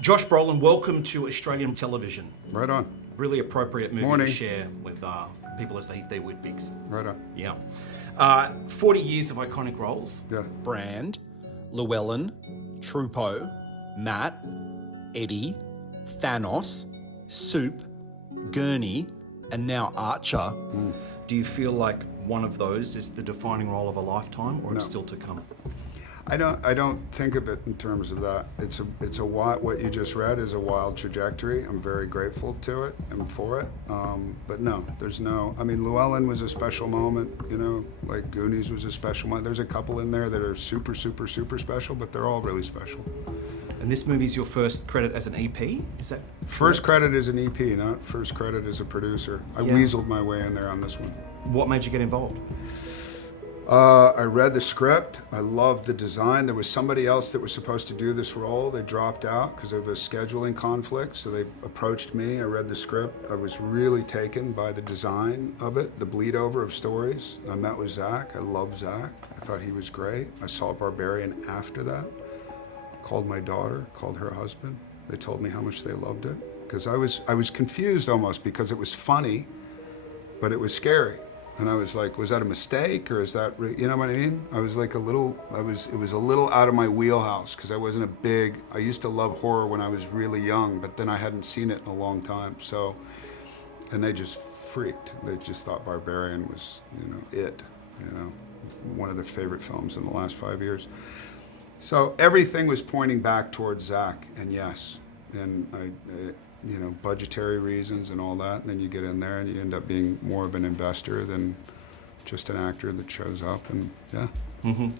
Josh Brolin, welcome to Australian television. Right on. Really appropriate movie Morning. to share with people as they eat their Weet-Bix. Right on. Yeah. 40 years of iconic roles. Yeah. Brand, Llewellyn, Trupo, Matt, Eddie, Thanos, Soup, Gurney, and now Archer. Do you feel like one of those is the defining role of a lifetime, or it's still to come? I don't think of it in terms of that. It's a wild, what you just read is a wild trajectory. I'm very grateful to it and for it. But no, there's no. I mean, Llewellyn was a special moment. You know, like Goonies was a special moment. There's a couple in there that are super, super, super special, but they're all really special. And this movie is your first credit as an EP? Is that First credit as an EP, not first credit as a producer. I weaseled my way in there on this one. What made you get involved? I read the script. I loved the design. There was somebody else that was supposed to do this role. They dropped out because of a scheduling conflict, so they approached me. I read the script. I was really taken by the design of it, the bleed over of stories. I met with Zach. I love Zach. I thought he was great. I saw Barbarian after that. Called my daughter, called her husband. They told me how much they loved it. Because I was confused almost because it was funny, but it was scary. And I was like, was that a mistake, or is that, you know what I mean? I was like it was a little out of my wheelhouse, because I wasn't I used to love horror when I was really young, but then I hadn't seen it in a long time, so, and they just freaked. They just thought Barbarian was, one of their favorite films in the last 5 years. So everything was pointing back towards Zach, and yes, and budgetary reasons and all that, and then you get in there and you end up being more of an investor than just an actor that shows up, and yeah.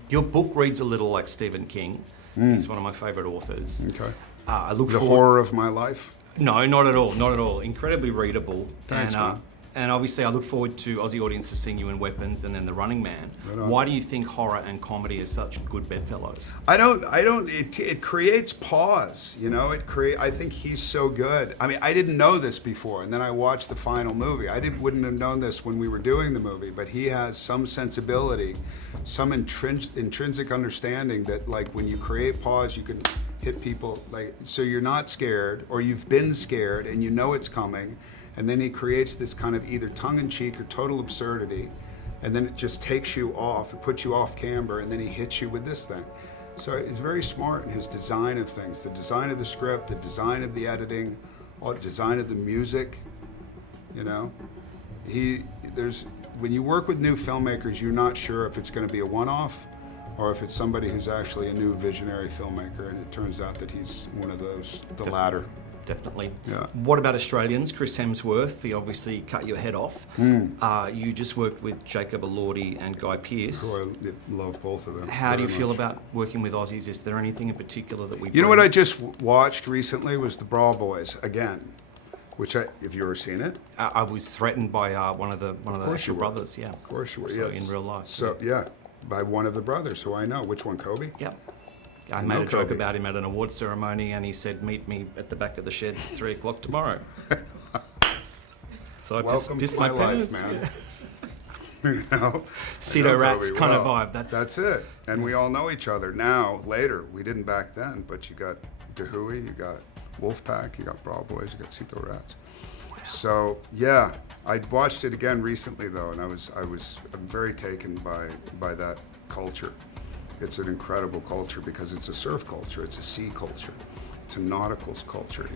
Your book reads a little like Stephen King. He's one of my favorite authors. Okay. I look The forward... horror of my life? No, not at all, not at all. Incredibly readable. Thanks, man. And obviously I look forward to Aussie audiences seeing you in Weapons and then The Running Man. Right on. Why do you think horror and comedy are such good bedfellows? It creates pause, I think he's so good. I mean, I didn't know this before, and then I watched the final movie. Wouldn't have known this when we were doing the movie, but he has some sensibility, some intrinsic understanding that, like, when you create pause, you can hit people, like, so you're not scared, or you've been scared and you know it's coming. And then he creates this kind of either tongue-in-cheek or total absurdity, and then it just takes you off, it puts you off camber, and then he hits you with this thing. So he's very smart in his design of things, the design of the script, the design of the editing, the design of the music, When you work with new filmmakers, you're not sure if it's going to be a one-off or if it's somebody who's actually a new visionary filmmaker, and it turns out that he's one of those, the latter. Definitely. Yeah. What about Australians? Chris Hemsworth, he obviously cut your head off. You just worked with Jacob Elordi and Guy Pearce. Who I love both of them. How do you feel about working with Aussies? Is there anything in particular that we You know what I just watched recently was The Brawl Boys again, which have you ever seen it? I was threatened by one of the actual brothers. Yeah. Of course you were. So Yeah. in real life. So yeah, by one of the brothers who I know. Which one, Kobe? Yep. I made a joke about him at an award ceremony, and he said, "Meet me at the back of the sheds at 3 o'clock tomorrow." So I Welcome pissed to my my pants. life, man. Pseudo rats kind of vibe. That's it. And we all know each other now. Later, we didn't back then, but you got Dahui, you got Wolfpack, you got Brawl Boys, you got Pseudo Rats. So yeah, I watched it again recently though, and I'm very taken by that culture. It's an incredible culture because it's a surf culture, it's a sea culture, it's a nautical culture,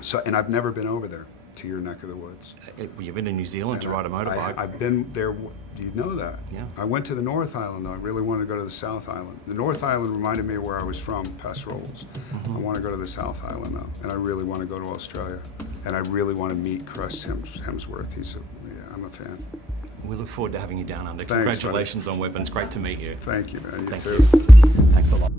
So, and I've never been over there to your neck of the woods. You've been to New Zealand to ride a motorbike. I've been there. Do you know that? Yeah. I went to the North Island though. I really wanted to go to the South Island. The North Island reminded me of where I was from, Passerolles. I want to go to the South Island now, and I really want to go to Australia, and I really want to meet Chris Hemsworth. I'm a fan. We look forward to having you down under. Thanks, Congratulations on Weapons. Great to meet you. Thank you, man. You Thank too. you. Thanks a lot.